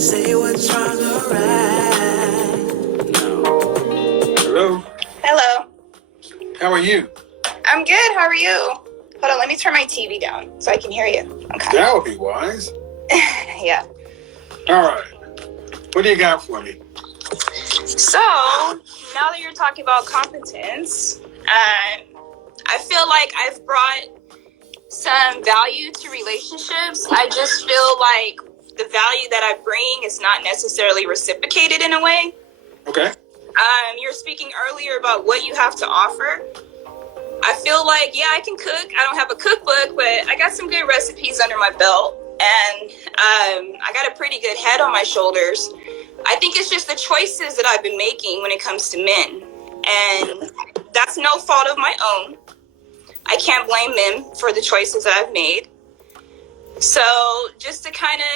Say what's wrong or right. Hello. Hello. How are you? I'm good. How are you? Hold on, let me turn my TV down so I can hear you. Okay. That would be wise. Yeah. All right. What do you got for me? So, now that you're talking about competence, I feel like I've brought some value to relationships. I just feel like the value that I bring is not necessarily reciprocated in a way. Okay. You're speaking earlier about what you have to offer. I feel like, yeah, I can cook. I don't have a cookbook, but I got some good recipes under my belt. And I got a pretty good head on my shoulders. I think it's just the choices that I've been making when it comes to men. And that's no fault of my own. I can't blame men for the choices that I've made. So just to kind of,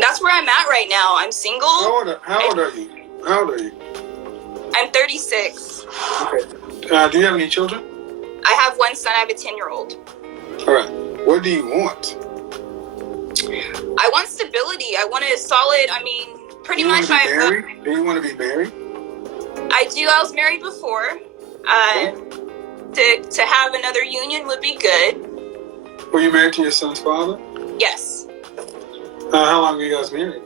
that's where I'm at right now. I'm single. How old are you? I'm 36. Okay. Do you have any children? I have one son. I have a 10-year-old. All right. What do you want? I want stability. I want a solid, pretty much. Do you want to be married? I do. I was married before. To have another union would be good. Were you married to your son's father? Yes. How long were you guys married?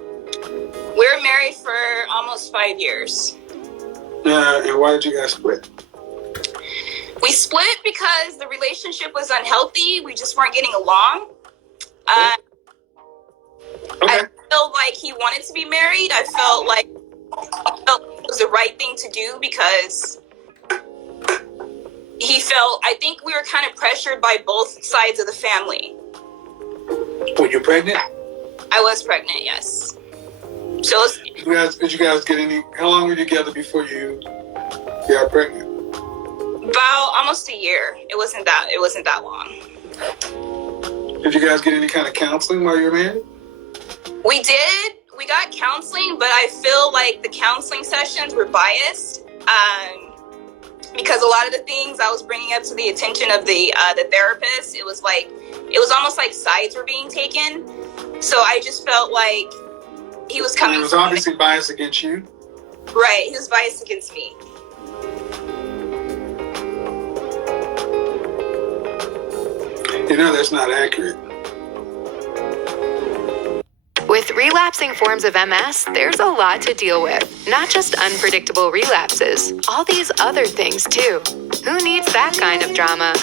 We were married for almost 5 years. And why did you guys split? We split because the relationship was unhealthy. We just weren't getting along. Okay. I felt like he wanted to be married. I felt like it was the right thing to do because I think we were kind of pressured by both sides of the family. Were you pregnant? I was pregnant, yes. So Did you guys get any? How long were you together before you got pregnant? about almost a year. It wasn't that long. Did you guys get any kind of counseling while you were married? We did. We got counseling, but I feel like the counseling sessions were biased because a lot of the things I was bringing up to the attention of the therapist, it was almost like sides were being taken. So I just felt like he was coming. And it was obviously biased against you. Right. He was biased against me. That's not accurate. With relapsing forms of MS, there's a lot to deal with. Not just unpredictable relapses, all these other things too. Who needs that kind of drama?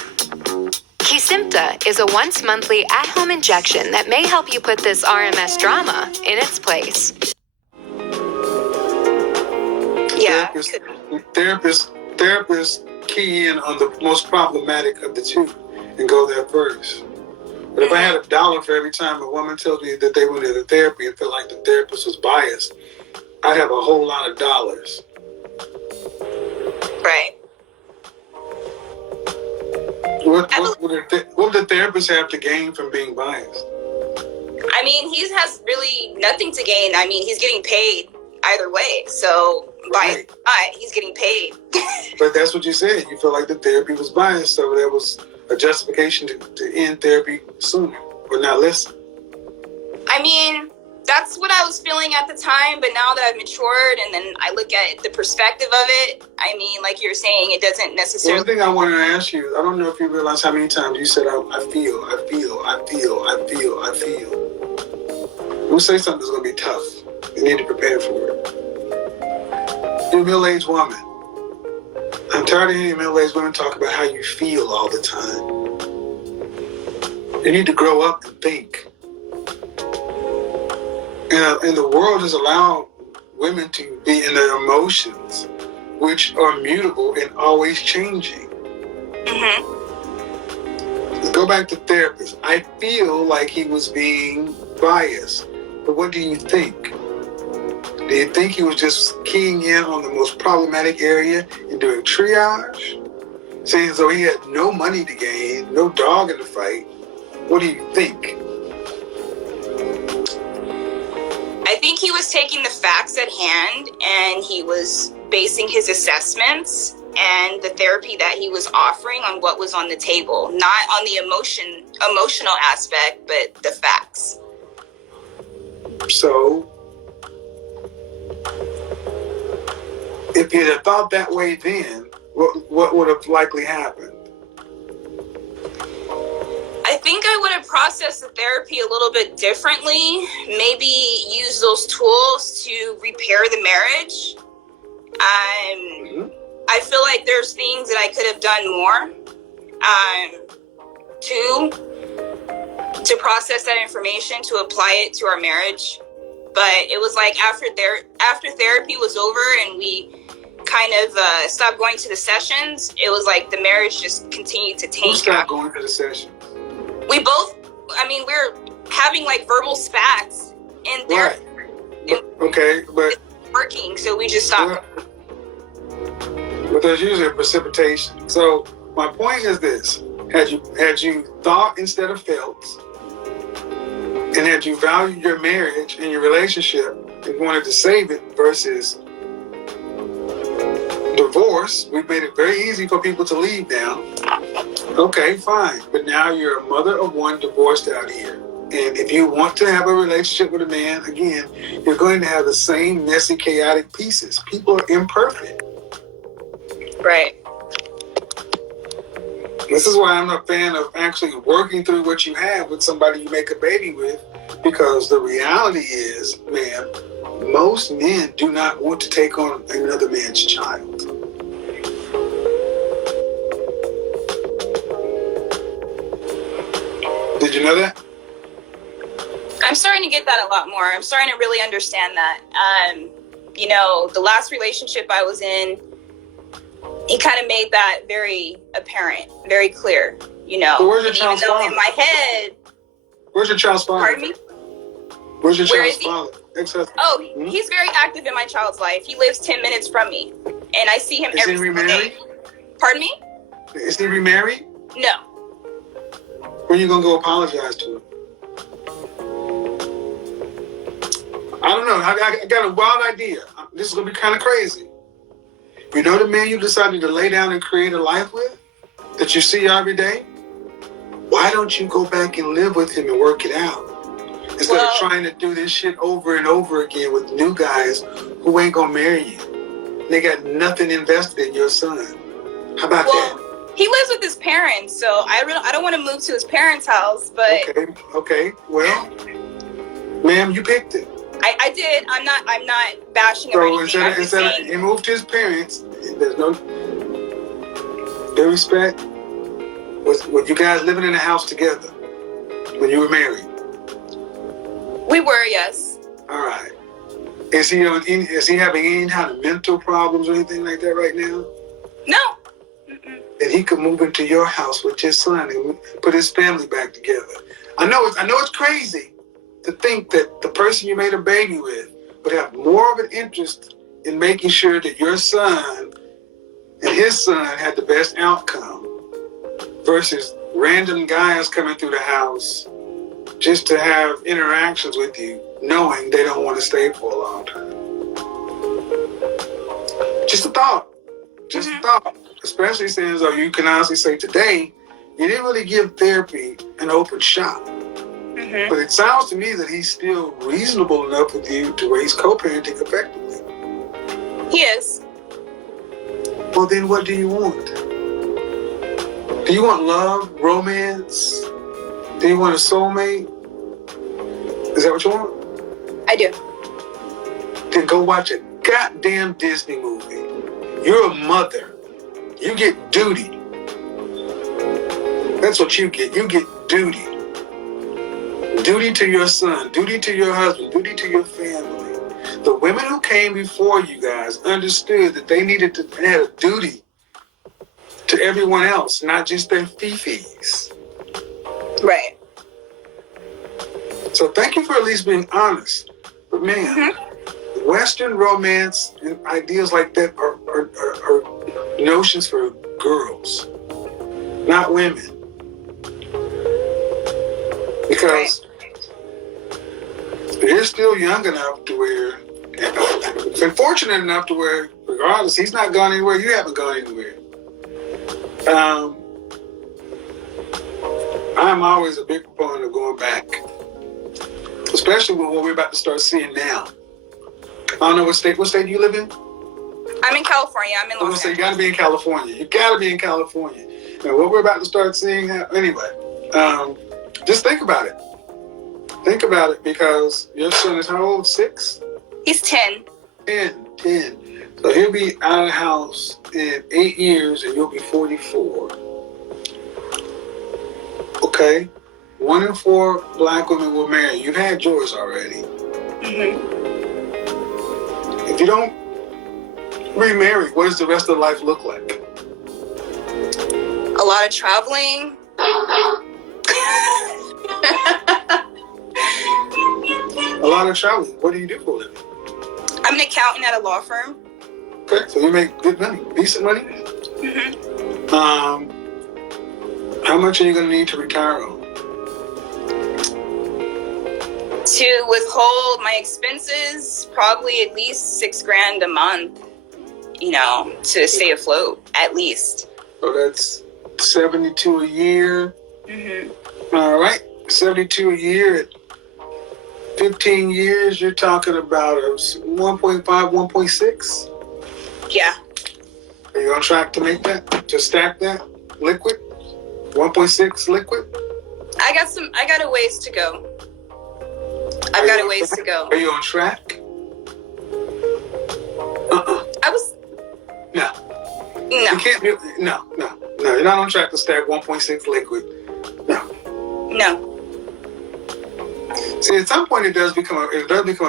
Kesimpta is a once-monthly at-home injection that may help you put this RMS drama in its place. Yeah. Therapists key in on the most problematic of the two and go there first. But if I had $1 for every time a woman tells me that they went into therapy and felt like the therapist was biased, I'd have a whole lot of dollars. Right. What would the therapist have to gain from being biased? He has really nothing to gain. He's getting paid either way. So Right. he's getting paid. But that's what you said. You felt like the therapy was biased, so there was a justification to end therapy sooner or not listen. That's what I was feeling at the time, but now that I've matured and then I look at the perspective of it, like you're saying, it doesn't necessarily... One thing I wanted to ask you, I don't know if you realize how many times you said, I feel. We'll say something that's going to be tough. You need to prepare for it. You're a middle-aged woman. I'm tired of hearing middle-aged women talk about how you feel all the time. You need to grow up and think. And the world has allowed women to be in their emotions, which are mutable and always changing. Mm-hmm. Go back to therapist. I feel like he was being biased. But what do you think? Do you think he was just keying in on the most problematic area and doing triage? Saying as though he had no money to gain, no dog in the fight. What do you think? I think he was taking the facts at hand and he was basing his assessments and the therapy that he was offering on what was on the table, not on the emotional aspect, but the facts. So, if you'd have thought that way then, what would have likely happened? I think I would have processed the therapy a little bit differently. Maybe use those tools to repair the marriage. I feel like there's things that I could have done more to process that information, to apply it to our marriage. But it was like after therapy was over and we kind of stopped going to the sessions, it was like the marriage just continued to tank. Who stopped going to the sessions? We both, we're having like verbal spats and they're okay, but working, so we just stopped. But there's usually a precipitation. So my point is this: had you thought instead of felt, and had you valued your marriage and your relationship and wanted to save it versus divorce, we've made it very easy for people to leave now. Okay, fine. But now you're a mother of one divorced out here. And if you want to have a relationship with a man, again, you're going to have the same messy, chaotic pieces. People are imperfect. Right. This is why I'm a fan of actually working through what you have with somebody you make a baby with, because the reality is, man, most men do not want to take on another man's child. Did you know that? I'm starting to get that a lot more. I'm starting to really understand that. The last relationship I was in, he kind of made that very apparent, very clear, So where's your child's father? In my head... Where's your child's father? Pardon me? Where's your child's father? Ex-husband. Oh, he's very active in my child's life. He lives 10 minutes from me, and I see him every single day. Pardon me? Is he remarried? No. When are you going to go apologize to him? I don't know. I got a wild idea. This is going to be kind of crazy. You know the man you decided to lay down and create a life with, that you see every day? Why don't you go back and live with him and work it out? Instead of trying to do this shit over and over again with new guys who ain't going to marry you. They got nothing invested in your son. How about that? He lives with his parents, so I don't want to move to his parents' house, but... Okay. Well, ma'am, you picked it. I did. I'm not bashing or anything. So instead of he moved to his parents, there's no respect. Was you guys living in a house together when you were married? We were, yes. All right. Is he having any kind of mental problems or anything like that right now? No. That he could move into your house with his son and put his family back together. I know it's crazy to think that the person you made a baby with would have more of an interest in making sure that your son and his son had the best outcome versus random guys coming through the house just to have interactions with you, knowing they don't want to stay for a long time. Just a thought. Just a thought. Especially since, though, you can honestly say today, you didn't really give therapy an open shot. Mm-hmm. But it sounds to me that he's still reasonable enough with you to where he's co-parenting effectively. He is. Well, then what do you want? Do you want love, romance? Do you want a soulmate? Is that what you want? I do. Then go watch a goddamn Disney movie. You're a mother. You get duty. That's what you get. You get duty. Duty to your son, duty to your husband, duty to your family. The women who came before you guys understood that they needed to have a duty to everyone else, not just their fifis. Right. So thank you for at least being honest. But man, Western romance and ideas like that are notions for girls, not women. Because you're still young enough to where, and fortunate enough to where, regardless, he's not gone anywhere. You haven't gone anywhere. I'm always a big proponent of going back, especially with what we're about to start seeing now. I don't know what state do you live in? I'm in California. I'm in Los Angeles. You got to be in California. You got to be in California. And what we're about to start seeing, anyway, just think about it. Think about it, because your son is how old? 6? He's 10. 10. So he'll be out of the house in 8 years, and you'll be 44. Okay? 1 in 4 black women will marry. You've had yours already. Mm-hmm. If you don't remarry, what does the rest of life look like? A lot of traveling. A lot of traveling. What do you do for a living? I'm an accountant at a law firm. Okay, so you make good money, decent money. Mm-hmm. How much are you going to need to retire on? To withhold my expenses, probably at least $6,000 a month, to stay afloat, at least. So that's 72 a year. Mm-hmm. All right, 72 a year at 15 years, you're talking about a 1.5, 1.6? Yeah. Are you on track to make that? To stack that? Liquid? 1.6 liquid? I got a ways to go. I've got a ways to go. Are you on track? No. You can't do. No. You're not on track to stack 1.6 liquid. No. See, at some point it does become a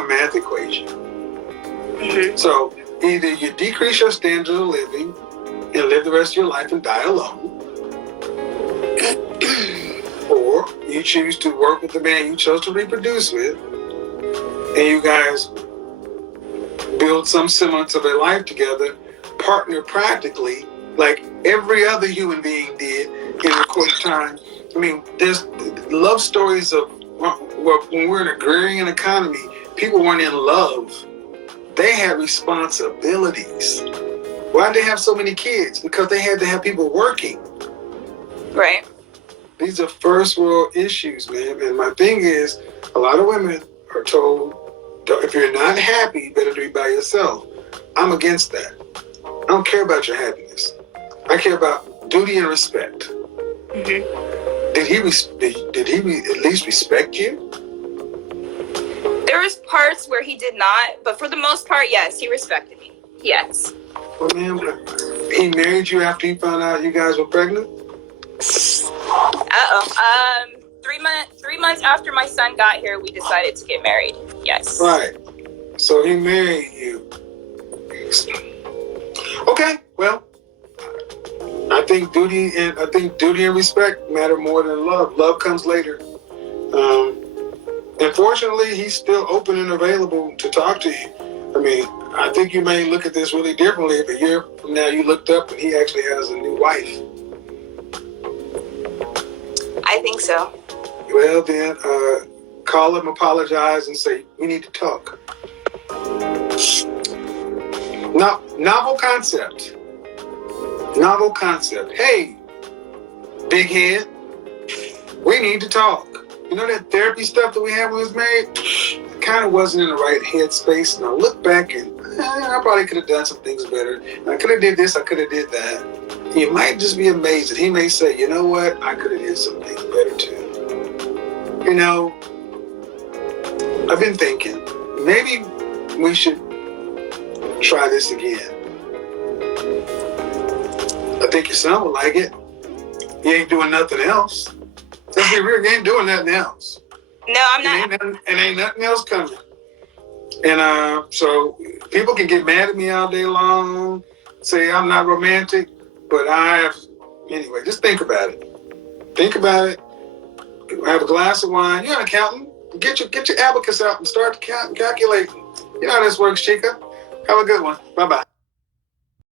math equation. Mm-hmm. So either you decrease your standard of living and live the rest of your life and die alone, or you choose to work with the man you chose to reproduce with, and you guys build some semblance of a life together, partner practically, like every other human being did in the course of time. I mean, there's love stories of when we're in an agrarian economy, people weren't in love. They had responsibilities. Why did they have so many kids? Because they had to have people working. Right. These are first world issues, man. And my thing is, a lot of women are told, if you're not happy, you better do it by yourself. I'm against that. I don't care about your happiness. I care about duty and respect. Mm-hmm. Did he at least respect you? There was parts where he did not, but for the most part, yes, he respected me. Yes. Well, man, he married you after he found out you guys were pregnant? 3 months after my son got here, we decided to get married. Yes. Right. So he married you. Okay. Well, I think duty and respect matter more than love. Love comes later. Unfortunately, he's still open and available to talk to you. I mean, I think you may look at this really differently if a year from now you looked up and he actually has a new wife. I think so. Well, then, call him, apologize, and say, we need to talk. Novel concept. Hey, big head, we need to talk. You know that therapy stuff that we had when we was married? I kind of wasn't in the right headspace, and I look back and I probably could have done some things better. I could have did this, I could have did that. You might just be amazed that he may say, you know what, I could have did some things better too. You know, I've been thinking, maybe we should try this again. I think your son would like it. You ain't doing nothing else. Let's be real, you ain't doing nothing else. No, I'm not. Ain't nothing else coming. And so people can get mad at me all day long, say I'm not romantic, but anyway, just think about it. Think about it. Have a glass of wine. You're an accountant. Get your abacus out and start calculating. You know how this works, Chica. Have a good one. Bye-bye.